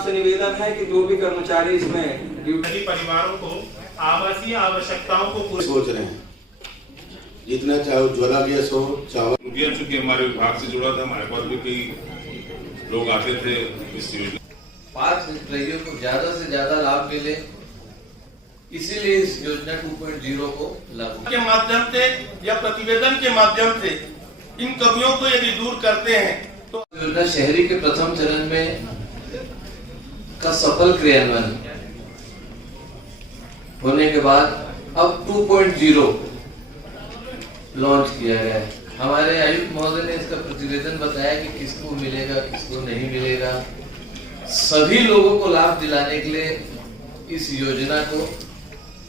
आपसे निवेदन है कि जो भी कर्मचारी इसमें सभी परिवारों को आवासीय आवश्यकताओं को पूरा सोच रहे हैं, जितना चाहे उज्ज्वला गैस हो, चावल। रुपया चूंकि हमारे विभाग से जुड़ा था, हमारे पास भी कई लोग आते थे इस योजना। 5 हितग्राहियों को ज्यादा से ज्यादा लाभ मिले, इसीलिए इस योजना 2.0 को लागू के माध्यम से या प्रतिवेदन के माध्यम से इन कमियों को यदि दूर करते हैं तो योजना शहरी के प्रथम चरण में का सफल क्रियान्वयन होने के बाद अब 2.0 लॉन्च किया गया है। हमारे आयुक्त महोदय ने इसका प्रतिवेदन बताया कि किसको मिलेगा, किसको नहीं मिलेगा। सभी लोगों को लाभ दिलाने के लिए इस योजना को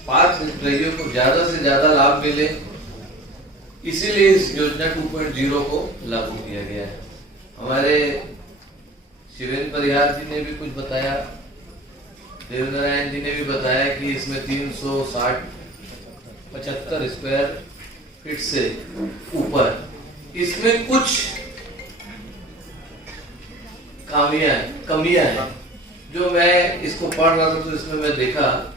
5 हितग्राहियों को ज्यादा से ज्यादा लाभ मिले, इसीलिए इस योजना 2.0 को लागू किया गया है। हमारे शिवेंद्र परिहार जी ने भी कुछ बताया, देवनारायण जी ने भी बताया कि इसमें 375 स्क्वायर फीट से ऊपर इसमें कुछ कमियां हैं जो मैं इसको पढ़ रहा था तो इसमें मैं देखा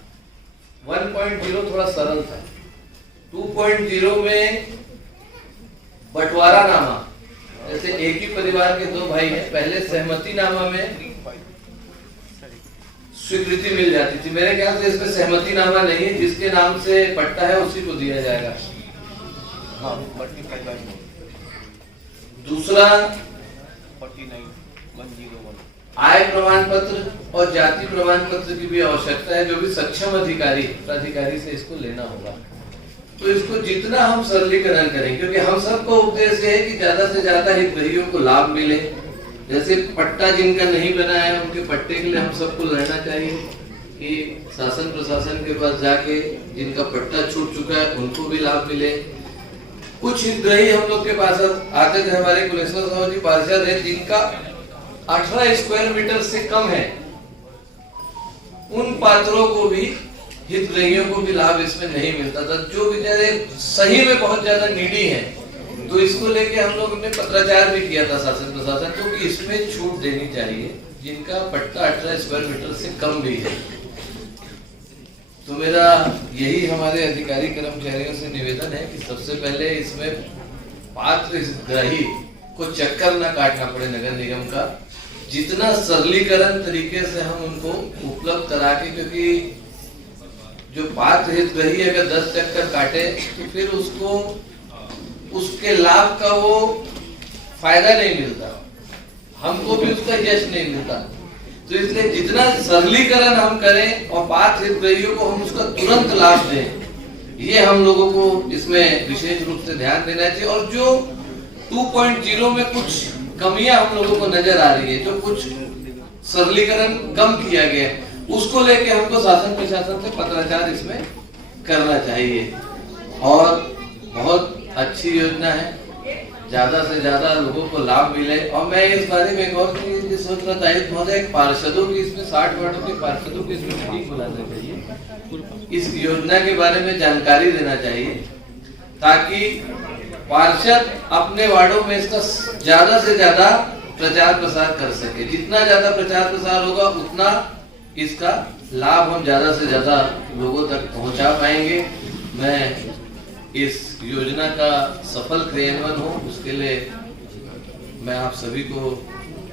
1.0 थोड़ा सरल था। 2.0 में बंटवारा नामा, जैसे एक ही परिवार के 2 भाई हैं, पहले सहमति नामा में स्वीकृति मिल जाती थी। मेरे ख्याल से इसमें सहमति नामा नहीं है, जिसके नाम से पट्टा है उसी को दिया जाएगा। दूसरा, आय प्रमाण पत्र और जाति प्रमाण पत्र की भी आवश्यकता है, जो भी सक्षम प्राधिकारी से इसको लेना होगा। तो इसको जितना हम सरलीकरण करें, क्योंकि हम सबको उद्देश्य है कि ज्यादा से ज्यादा हितग्राहियों को लाभ मिले। जैसे पट्टा जिनका नहीं बना है उनके पट्टे के लिए हम सबको लड़ना चाहिए कि शासन प्रशासन के पास जाके जिनका पट्टा छूट चुका है उनको भी लाभ मिले। कुछ हितग्राही हम लोग के पास आते थे, हमारे कुलेश्वर साहब जी पार्षद है, जिनका 18 स्क्वायर मीटर से कम है, उन पात्रों को भी, हितग्राहियों को भी लाभ इसमें नहीं मिलता था, जो बेचारे सही में बहुत ज्यादा नीडी हैं। तो इसको लेके हम लोग ने पत्राचार भी किया था शासन प्रशासन को कि इसमें छूट देनी चाहिए जिनका पट्टा 18 स्क्वायर मीटर से कम भी है। तो मेरा यही हमारे अधिकारी कर्मचारियों से निवेदन है कि सबसे पहले इसमें पात्र हितग्राही को चक्कर न काटना पड़े नगर निगम का, जितना सरलीकरण तरीके से हम उनको उपलब्ध करा के, क्योंकि जो पात्र हितग्राही अगर 10 चक्कर काटे तो फिर उसको उसके लाभ का वो फायदा नहीं मिलता, हमको भी उसका यश नहीं मिलता। तो इसलिए जितना सरलीकरण हम करें और पात्र हितग्राहियों को हम उसका तुरंत लाभ दें, ये हम लोगों को इसमें विशेष रूप से ध्यान देना चाहिए। और जो 2.0 में कुछ कमियां हम लोगों को नजर आ रही है, जो कुछ सरलीकरण कम किया गया है, उसको लेके हमको शासन प्रशासन से पत्राचार इसमें करना चाहिए। और बहुत अच्छी योजना है, ज्यादा से ज्यादा लोगों को लाभ मिले। और मैं इस बारे में एक और चीज सोच रहा था, आयुक्त महोदय, पार्षदों की इसमें 60 वार्डों के पार्षदों की इसमें मीटिंग बुलाना चाहिए, इस योजना के बारे में जानकारी देना चाहिए, ताकि पार्षद अपने वार्डों में इसका ज्यादा से ज्यादा प्रचार प्रसार कर सके। जितना ज्यादा प्रचार प्रसार होगा उतना इसका लाभ हम ज्यादा से ज्यादा लोगों तक पहुंचा पाएंगे। मैं इस योजना का सफल क्रियान्वयन हो, उसके लिए मैं आप सभी को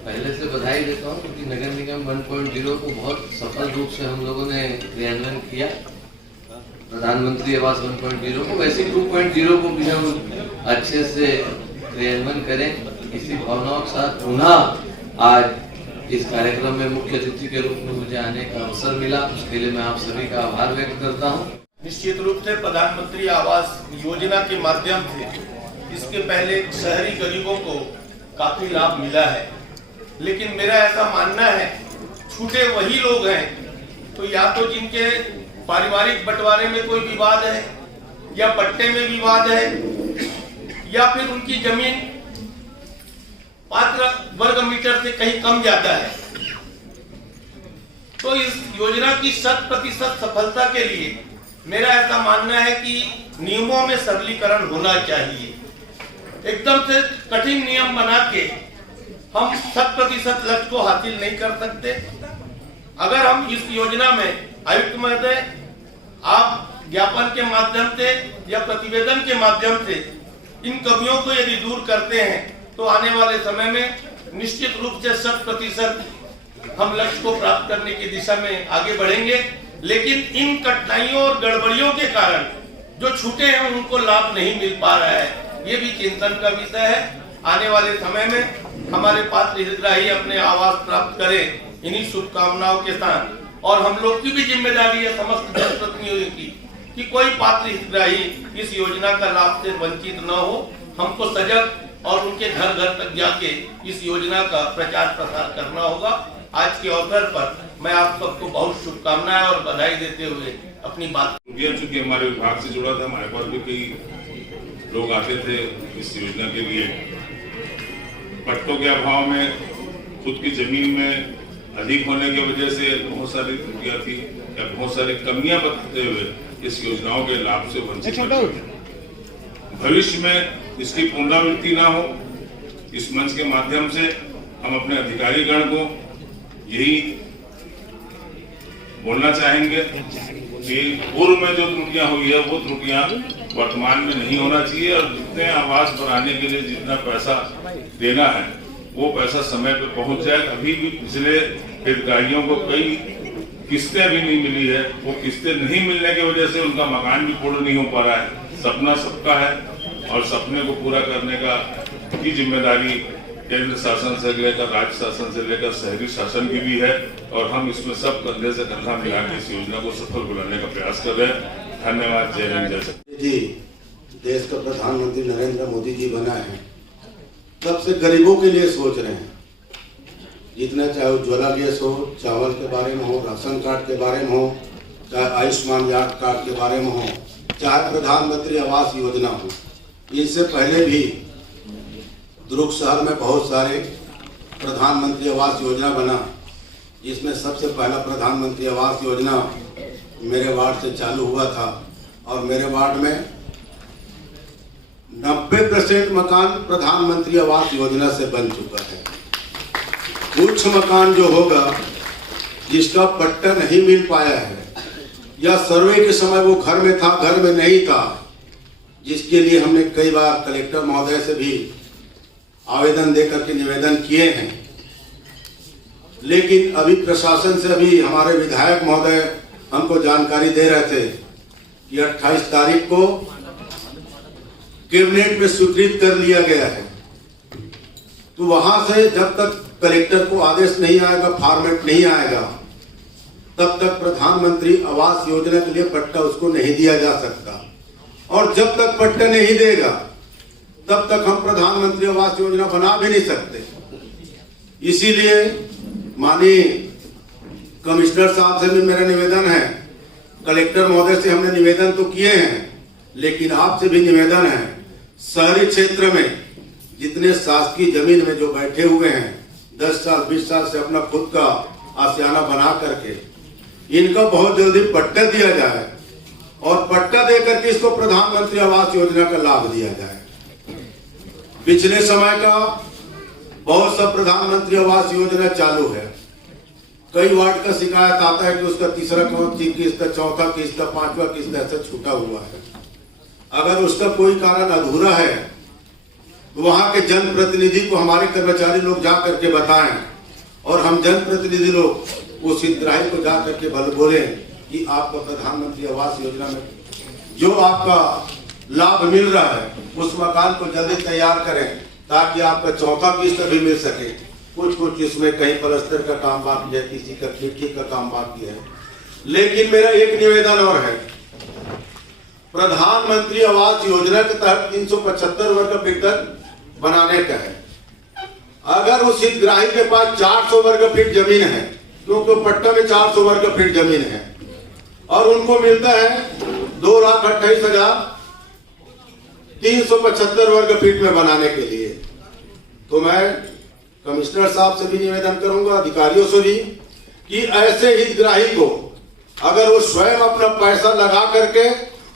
पहले से बधाई देता हूं, क्योंकि नगर निगम 1.0 को बहुत सफल रूप से हम लोगों ने क्रियान्वयन किया, प्रधानमंत्री आवास 1.0 को। वैसे 2.0 को भी हम अच्छे से क्रियान्वयन करें, इसी भावनाओं के साथ पुनः आज इस कार्यक्रम में मुख्य अतिथि के रूप में मुझे आने का अवसर मिला, उसके लिए मैं आप सभी का आभार व्यक्त करता हूं। निश्चित रूप से प्रधानमंत्री आवास योजना के माध्यम से इसके पहले शहरी गरीबों को काफी लाभ मिला है, लेकिन मेरा ऐसा मानना है छूटे वही लोग हैं, तो या तो जिनके पारिवारिक बंटवारे में कोई विवाद है या पट्टे में विवाद है या फिर उनकी जमीन पात्र वर्ग मीटर से कहीं कम ज्यादा है। तो इस योजना की 100% सफलता के लिए मेरा ऐसा मानना है कि नियमों में सरलीकरण होना चाहिए। एकदम से कठिन नियम बना के हम 100% लक्ष्य को हासिल नहीं कर सकते। अगर हम इस योजना में आयुक्त महोदय आप ज्ञापन के माध्यम से या प्रतिवेदन के माध्यम से इन कमियों को यदि दूर करते हैं तो आने वाले समय में निश्चित रूप से 100% हम लक्ष्य को प्राप्त करने की दिशा में आगे बढ़ेंगे। लेकिन इन कठिनाइयों और गड़बड़ियों के कारण जो छूटे हैं उनको लाभ नहीं मिल पा रहा है, ये भी चिंतन का विषय है। आने वाले समय में हमारे पात्र हितग्राही अपने आवास प्राप्त करें, इन्हीं शुभकामनाओं के साथ। और हम लोग की भी जिम्मेदारी है समस्त जनप्रतिनिधियों की कि कोई पात्र हितग्राही इस योजना का लाभ से वंचित न हो। हमको सजग और उनके घर घर तक जाके इस योजना का प्रचार प्रसार करना होगा। आज के अवसर पर मैं आप सबको बहुत शुभकामनाएं और बधाई देते हुए अपनी बात। चूंकि हमारे विभाग से जुड़ा था, हमारे पास भी कई लोग आते थे इस योजना के लिए। पट्टों के अभाव में, खुद की जमीन में अधिक होने की वजह से बहुत सारी त्रुटियां थी या बहुत सारी कमियां बताते हुए इस योजनाओं के लाभ से वंचित हैं। भविष्य में इसकी पुनरावृत्ति ना हो, इस मंच के माध्यम से हम अपने अधिकारीगण को यही बोलना चाहेंगे कि पूर्व में जो त्रुटियां हुई है वो त्रुटियां वर्तमान में नहीं होना चाहिए और जितने आवास बनाने के लिए जितना पैसा देना है वो पैसा समय पे पहुंच जाए। अभी भी पिछले हितग्राहियों को कई किस्तें भी नहीं मिली है, वो किस्तें नहीं मिलने की वजह से उनका मकान भी पूर्ण नहीं हो पा रहा है। सपना सबका है और सपने को पूरा करने का की जिम्मेदारी केंद्र शासन से लेकर राज्य शासन से लेकर शहरी शासन की भी है और हम इसमें सब कंधे से कंधा मिलाकर इस योजना को सफल बनाने का प्रयास कर रहे हैं। धन्यवाद। जय हिंद, जय श्री जी। देश का प्रधानमंत्री नरेंद्र मोदी जी बना है, तब से गरीबों के लिए सोच रहे हैं। जितना चाहे उज्ज्वला गैस हो, चावल के बारे में हो, राशन कार्ड के बारे में हो, चाहे आयुष्मान कार्ड के बारे में हो, चाहे प्रधानमंत्री आवास योजना हो। इससे पहले भी दुर्ग शहर में बहुत सारे प्रधानमंत्री आवास योजना बना, जिसमें सबसे पहला प्रधानमंत्री आवास योजना मेरे वार्ड से चालू हुआ था और मेरे वार्ड में 90% मकान प्रधानमंत्री आवास योजना से बन चुका है। कुछ मकान जो होगा जिसका पट्टा नहीं मिल पाया है या सर्वे के समय वो घर में था, घर में नहीं था, जिसके लिए हमने कई बार कलेक्टर महोदय से भी आवेदन देकर के निवेदन किए हैं। लेकिन अभी प्रशासन से अभी हमारे विधायक महोदय हमको जानकारी दे रहे थे कि 28 तारीख को कैबिनेट में स्वीकृत कर लिया गया है। तो वहां से जब तक कलेक्टर को आदेश नहीं आएगा, फॉर्मेट नहीं आएगा, तब तक प्रधानमंत्री आवास योजना के लिए पट्टा उसको नहीं दिया जा सकता। और जब तक पट्टा नहीं देगा तब तक हम प्रधानमंत्री आवास योजना बना भी नहीं सकते। इसीलिए माननीय कमिश्नर साहब से भी मेरा निवेदन है, कलेक्टर महोदय से हमने निवेदन तो किए हैं, लेकिन आपसे भी निवेदन है, शहरी क्षेत्र में जितने शासकीय जमीन में जो बैठे हुए हैं 10 साल 20 साल से अपना खुद का आशियाना बना करके, इनका बहुत जल्दी पट्टा दिया जाए और पट्टा दे करके इसको प्रधानमंत्री आवास योजना का लाभ दिया जाए। पिछले समय का बहुत सा प्रधानमंत्री आवास योजना चालू है, कई वार्ड का शिकायत आता है कि उसका तीसरा किस्त, चौथा किस्त, पांचवा किस्त ऐसा छूटा हुआ है। अगर उसका कोई कारण अधूरा है तो वहां के जनप्रतिनिधि को हमारे कर्मचारी लोग जा करके बताएं और हम जनप्रतिनिधि लोग उस हितग्राही को जा करके बोले कि आपका प्रधानमंत्री आवास योजना में जो आपका लाभ मिल रहा है उस मकान को जल्दी तैयार करें ताकि आपका चौथा किस्त भी मिल सके। कुछ इसमें कहीं प्लास्टर का काम बाकी है, किसी का खिड़की का काम बाकी है। लेकिन मेरा एक निवेदन और है, प्रधानमंत्री आवास योजना के तहत 375 वर्ग फीट तक बनाने का है। अगर उस हितग्राही के पास 400 वर्ग फीट जमीन है, क्योंकि पट्टा में 400 वर्ग फीट जमीन है और उनको मिलता है 2,28,375 वर्ग फीट में बनाने के लिए, तो मैं कमिश्नर साहब से भी निवेदन करूंगा, अधिकारियों से भी, कि ऐसे हितग्राही को अगर वो स्वयं अपना पैसा लगा करके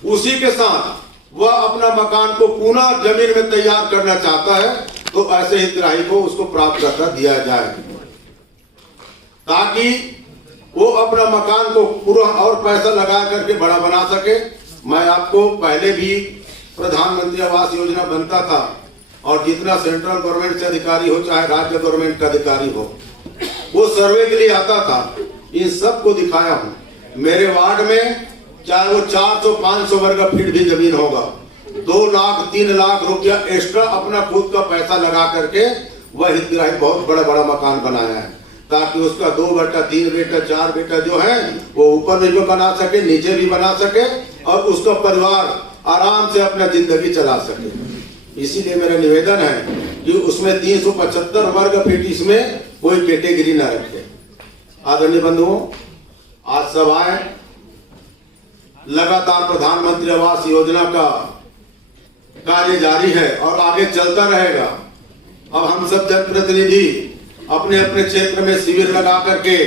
उसी के साथ वह अपना मकान को पुनः जमीन में तैयार करना चाहता है तो ऐसे हितग्राही को उसको प्राप्त करना दिया जाए, ताकि वो अपना मकान को पूरा और पैसा लगा करके बड़ा बना सके। मैं आपको पहले भी प्रधानमंत्री आवास योजना बनता था और जितना सेंट्रल गवर्नमेंट से अधिकारी हो चाहे राज्य गवर्नमेंट का अधिकारी हो, वो सर्वे के लिए आता था, इन सबको दिखाया हूँ। मेरे वार्ड में चाहे वो 400-500 वर्ग फीट भी जमीन होगा, 2 लाख 3 लाख रुपया एक्स्ट्रा अपना खुद का पैसा लगा करके वह हितग्राही बहुत बड़ा बड़ा मकान बनाया है, ताकि उसका 2 बेटा 3 बेटा 4 बेटा जो है वो ऊपर में भी बना सके, नीचे भी बना सके और उसका परिवार आराम से अपना जिंदगी चला सके। इसीलिए मेरा निवेदन है कि उसमें 375 वर्ग फीट इसमें कोई कैटेगरी न रखे। आदरणीय बंधुओं, आज सभाएं लगातार प्रधानमंत्री आवास योजना का कार्य जारी है और आगे चलता रहेगा। अब हम सब जनप्रतिनिधि अपने अपने क्षेत्र में शिविर लगा करके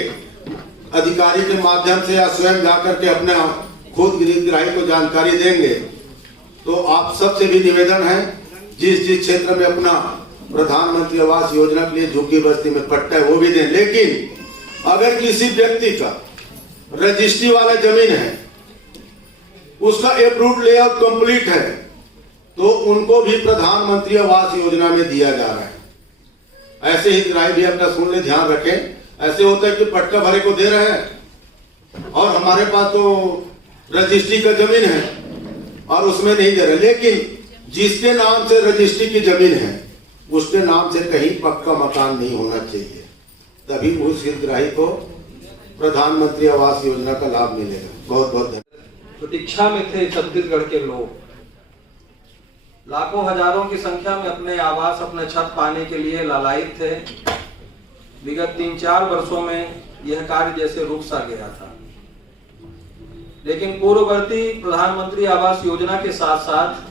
अधिकारी के माध्यम से या स्वयं जा करके अपने खुद हितग्राही को जानकारी देंगे। तो आप सबसे भी निवेदन है, जिस जिस क्षेत्र में अपना प्रधानमंत्री आवास योजना के लिए झुग्गी बस्ती में पट्टा है वो भी दें। लेकिन अगर किसी व्यक्ति का रजिस्ट्री वाला जमीन है, उसका अप्रूव्ड लेआउट कंप्लीट है, तो उनको भी प्रधानमंत्री आवास योजना में दिया जा रहा है। ऐसे हितग्राही भी अपना सुन ले, ध्यान रखें। ऐसे होता है कि पट्टा भरे को दे रहे हैं और हमारे पास तो रजिस्ट्री का जमीन है और उसमें नहीं दे रहे, लेकिन जिसके नाम से रजिस्ट्री की जमीन है उसके नाम से कहीं पक्का मकान नहीं होना चाहिए, तभी उस हितग्राही को प्रधानमंत्री आवास योजना का लाभ मिलेगा। बहुत बहुत धन्यवाद। प्रतीक्षा में थे छत्तीसगढ़ के लोग, लाखों हजारों की संख्या में अपने आवास अपने छत पाने के लिए लालायित थे। विगत 3-4 वर्षों में यह कार्य जैसे रुक सा गया था, लेकिन पूर्ववर्ती प्रधानमंत्री आवास योजना के साथ साथ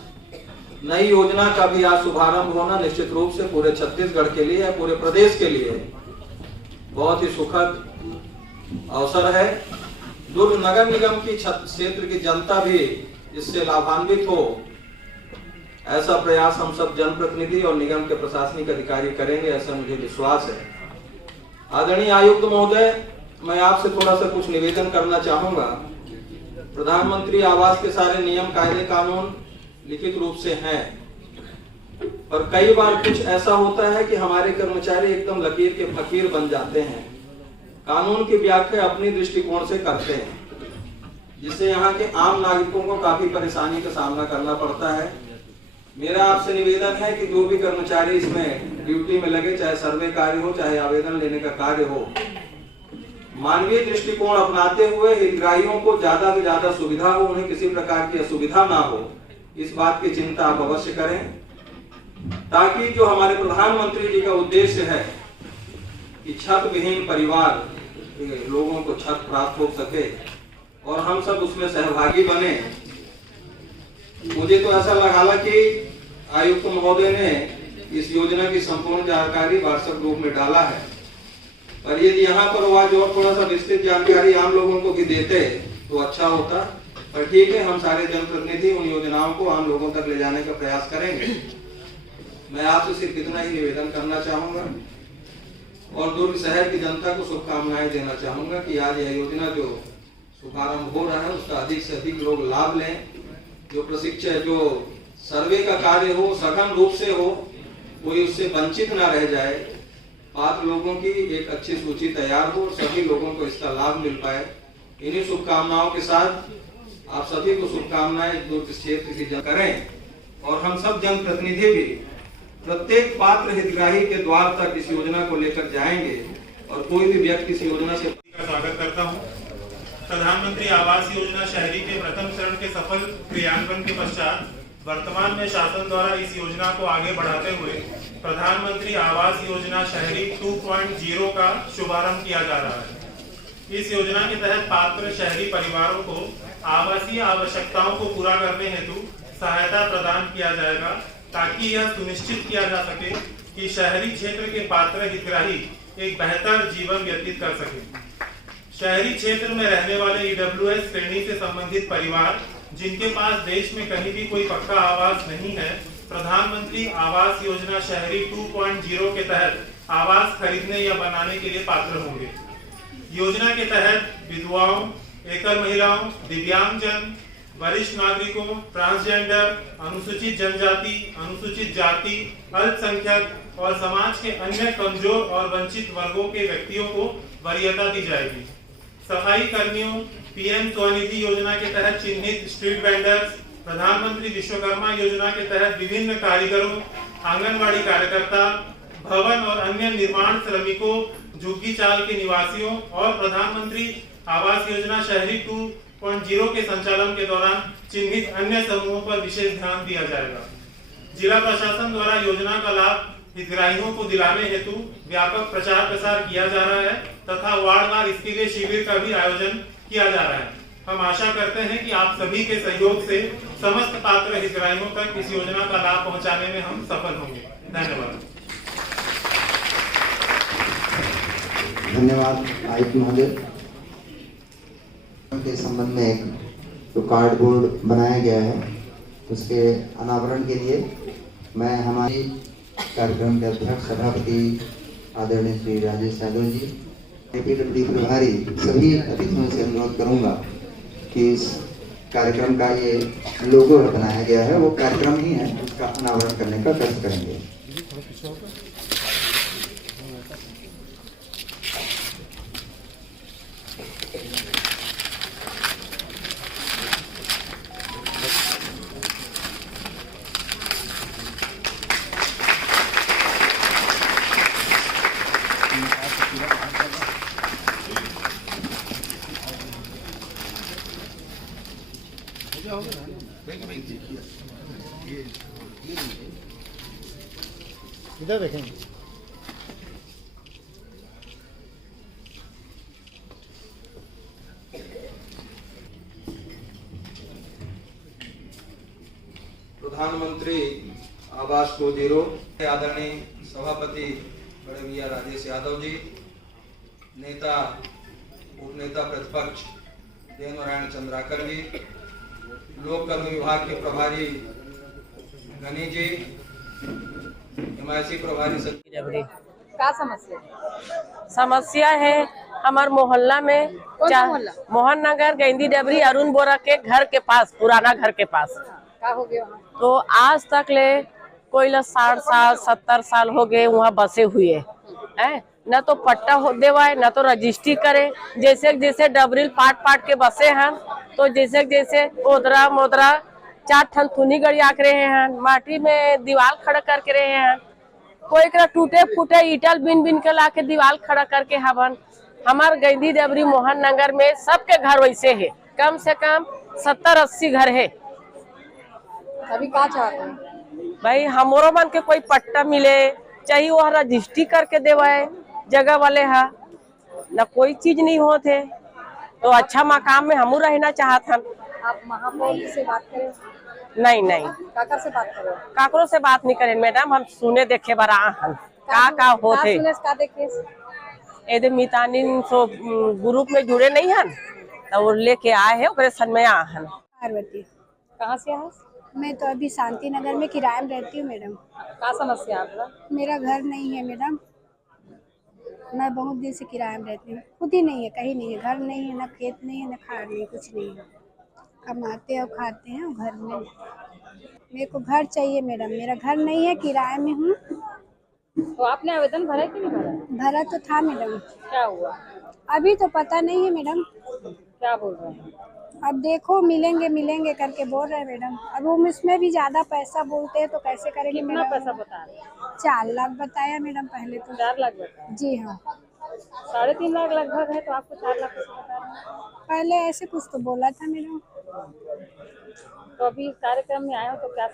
नई योजना का भी आज शुभारंभ होना निश्चित रूप से पूरे छत्तीसगढ़ के लिए, पूरे प्रदेश के लिए बहुत ही सुखद अवसर है। दुर्ग नगर निगम की क्षेत्र की जनता भी इससे लाभान्वित हो, ऐसा प्रयास हम सब जनप्रतिनिधि और निगम के प्रशासनिक अधिकारी करेंगे, ऐसा मुझे विश्वास है। आदरणीय आयुक्त महोदय, मैं आपसे थोड़ा सा कुछ निवेदन करना चाहूंगा। प्रधानमंत्री आवास के सारे नियम कायदे कानून लिखित रूप से हैं, पर कई बार कुछ ऐसा होता है कि हमारे कर्मचारी एकदम लकीर के फकीर बन जाते हैं, कानून की व्याख्या अपनी दृष्टिकोण से करते हैं, जिससे यहाँ के आम नागरिकों को काफी परेशानी का सामना करना पड़ता है। मेरा आपसे निवेदन है कि जो भी कर्मचारी इसमें ड्यूटी में लगे, चाहे सर्वे कार्य हो चाहे आवेदन लेने का कार्य हो, मानवीय दृष्टिकोण अपनाते हुए हितग्राहियों को ज्यादा से ज्यादा सुविधा हो, उन्हें किसी प्रकार की असुविधा ना हो, इस बात की चिंता आप अवश्य करें, ताकि जो हमारे प्रधानमंत्री जी का उद्देश्य है कि छत विहीन परिवार लोगों को छत प्राप्त हो सके और हम सब उसमें सहभागी बने। मुझे तो ऐसा लगा कि आयुक्त महोदय ने इस योजना की संपूर्ण जानकारी व्हाट्सएप ग्रुप में डाला है, पर यदि यहाँ पर आज और थोड़ा सा विस्तृत जानकारी आम लोगों को भी देते तो अच्छा होता। पर ठीक है, हम सारे जनप्रतिनिधि उन योजनाओं को आम लोगों तक ले जाने का प्रयास करेंगे। मैं आपसे सिर्फ इतना ही निवेदन करना चाहूंगा और दुर्ग शहर की जनता को शुभकामनाएं देना चाहूंगा कि आज यह योजना जो शुभारंभ हो रहा है उसका अधिक से अधिक लोग लाभ लें। जो प्रशिक्षण, जो सर्वे का कार्य हो, सघन रूप से हो, कोई उससे वंचित ना रह जाए, पात्र लोगों की एक अच्छी सूची तैयार हो, सभी लोगों को इसका लाभ मिल पाए। इन्हीं शुभकामनाओं के साथ आप सभी को शुभकामनाएं दुर्ग क्षेत्र की करें और हम सब जनप्रतिनिधि भी प्रत्येक पात्र हितग्राही के द्वार तक इस योजना को लेकर जाएंगे और कोई भी व्यक्ति इस योजना से स्वागत करता हूं। प्रधानमंत्री आवास योजना शहरी के प्रथम चरण के सफल क्रियान्वयन के पश्चात वर्तमान में शासन द्वारा इस योजना को आगे बढ़ाते हुए प्रधानमंत्री आवास योजना शहरी 2.0 का शुभारंभ किया जा रहा है। इस योजना के तहत पात्र शहरी परिवारों को आवासीय आवश्यकताओं को पूरा करने हेतु सहायता प्रदान किया जाएगा, ताकि यह सुनिश्चित किया जा सके कि शहरी क्षेत्र के पात्र हितग्राही एक बेहतर जीवन व्यतीत कर सके। शहरी क्षेत्र में रहने वाले EWS श्रेणी से संबंधित परिवार जिनके पास देश में कहीं भी कोई पक्का आवास नहीं है, प्रधानमंत्री आवास योजना शहरी 2.0 के तहत आवास खरीदने या बनाने के लिए पात्र होंगे। योजना के तहत विधवाओं, एकल महिलाओं, दिव्यांगजन, वरिष्ठ नागरिकों, ट्रांसजेंडर, अनुसूचित जनजाति, अनुसूचित जाति, अल्पसंख्यक और समाज के अन्य कमजोर और वंचित वर्गों के व्यक्तियों को वरीयता दी जाएगी। सफाई कर्मियों, पीएम स्वनिधि योजना के तहत चिन्हित स्ट्रीट वेंडर्स, प्रधानमंत्री विश्वकर्मा योजना के तहत विभिन्न कारीगरों, आंगनबाड़ी कार्यकर्ता, भवन और अन्य निर्माण श्रमिकों, झुग्गी चाल के निवासियों और प्रधानमंत्री आवास योजना शहरी 2.0 के संचालन के दौरान चिन्हित अन्य समूहों पर विशेष ध्यान दिया जाएगा। जिला प्रशासन द्वारा योजना का लाभ हितग्राहियों को दिलाने हेतु व्यापक प्रचार प्रसार किया जा रहा है तथा वार्डवार इसके लिए शिविर का भी आयोजन किया जा रहा है। हम आशा करते हैं कि आप सभी के सहयोग से समस्त पात्र हितग्राहियों तक इस योजना का लाभ पहुंचाने में हम सफल होंगे। धन्यवाद। धन्यवाद आयुक्त महोदय। के संबंध में एक जो कार्डबोर्ड बनाया गया है उसके अनावरण के लिए मैं हमारी कार्यक्रम के अध्यक्ष सभापति आदरणीय श्री राजेश यादव जी, एपीडब्ल्यू प्रभारी सभी अतिथियों से अनुरोध करूंगा कि इस कार्यक्रम का ये लोगो बनाया गया है वो कार्यक्रम ही है, उसका अनावरण करने का कष्ट करेंगे। इधर देखेंगे। प्रधानमंत्री आवास 2.0 आदरणीय सभापति बड़े भैया राजेश यादव जी, नेता उपनेता प्रतिपक्ष देव नारायण चंद्राकर जी, लोक कर्म विभाग के प्रभारी गनी जी, एमआईसी प्रभारी सचिव। क्या समस्या समस्या है हमारे मोहल्ला में, मोहन नगर गेंदी डबरी अरुण बोरा के घर के पास, पुराना घर के पास क्या हो गया? तो आज तक ले कोई 60 साल 70 साल हो गए वहाँ बसे हुए हैं, न तो पट्टा हो देवाए न तो रजिस्ट्री करे। जैसे जैसे डबरील पाट के बसे हैं तो जैसे जैसे ओदरा मोदरा 4 ठन थुनी गड़ी आक रहे हैं, माटी में दीवार खड़ा करके रहे हैं, कोई करा टूटे फूटे ईटल बिन के लाके दीवार खड़ा करके हवन। हमार गेंदी डबरी मोहन नगर में सबके घर वैसे है, कम से कम 70-80 घर है। अभी क्या चाहते हैं भाई? हमरो मन के कोई पट्टा मिले, चाहिए वो रजिस्ट्री करके देवाए जगह वाले है, न कोई चीज नहीं होते। तो अच्छा मकाम में हमू रहना चाहत हन। आप महापौर से बात करें? नहीं काकर से बात करें? काकरो से बात नहीं करें मैडम, हम सुने देखे बरा हन का होते। का देखे एदे मितानी सो ग्रुप में जुड़े नहीं हन तो वो लेके आए है ओकरे सन में आ हन। पार्वती। कहाँ से है? मैं तो अभी शांति नगर में किराए में रहती हूँ मैडम। क्या समस्या आपका? मेरा घर नहीं है मैडम, मैं बहुत दिन से किराए में रहती हूँ, खुद ही नहीं है, कहीं नहीं है, घर नहीं है, ना खेत नहीं है, ना खाद नहीं, कुछ नहीं है, कमाते और खाते हैं घर में। मेरे को घर चाहिए मैडम, मेरा घर नहीं है, किराए में हूँ। तो आपने आवेदन भरा कि नहीं भरा? भरा तो था मैडम। क्या हुआ? अभी तो पता नहीं है मैडम। क्या बोल रहे हैं? अब देखो मिलेंगे करके बोल रहे हैं मैडम। अब वो इसमें भी ज्यादा पैसा बोलते हैं तो कैसे करेंगे मैडम? कितना पैसा बता रहे हैं? 4 लाख बताया मैडम पहले तो। 4 लाख बताया? जी हाँ। 3.5 लाख लगभग है, तो आपको 4 लाख कैसे बता रहे हैं? पहले ऐसे कुछ तो बोला था मैडम। तो अभी कार्यक्रम में आए हो तो क्या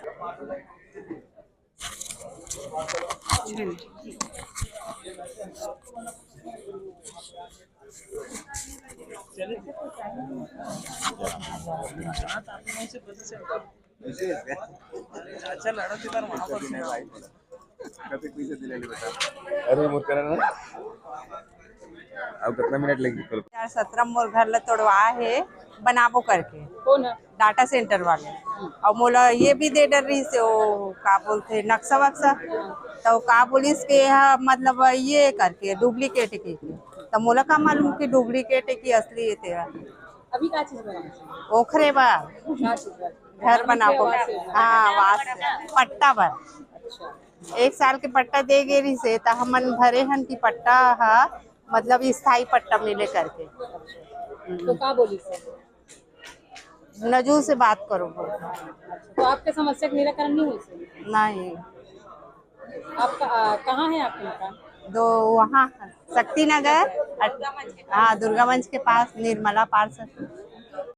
अरे मोर करा ना अब कितना मिनट लगी? 17 मोर घर ला तोड़वा है बनाबो करके। कौन है? डाटा सेंटर वाले। और मोला ये भी दे डर रही से वो का बोलते नक्शा वक्शा, तो का पुलिस के यहाँ मतलब ये करके डुप्लीकेट के तो मोला का मालूम कि डुप्लीकेट है कि असली है तेरा। अभी क्या चीज बना ओखरे बा क्या चीज बना? घर बना प्रधानमंत्री आवास योजना। हाँ वास पट्टा भर अच्छा 1 साल के पट्टा दे गे रही से तो हमन भरे हन की पट्टा हा मतलब स्थायी पट्टा मिले करके। तो क्या बोली सर? नजू से बात करो तो आपके समस्या का निराकरण नहीं हुई सर? नहीं आप कहाँ है आपके मकान? दो वहाँ शक्ति नगर हाँ दुर्गा मंच के पास निर्मला पार्षद।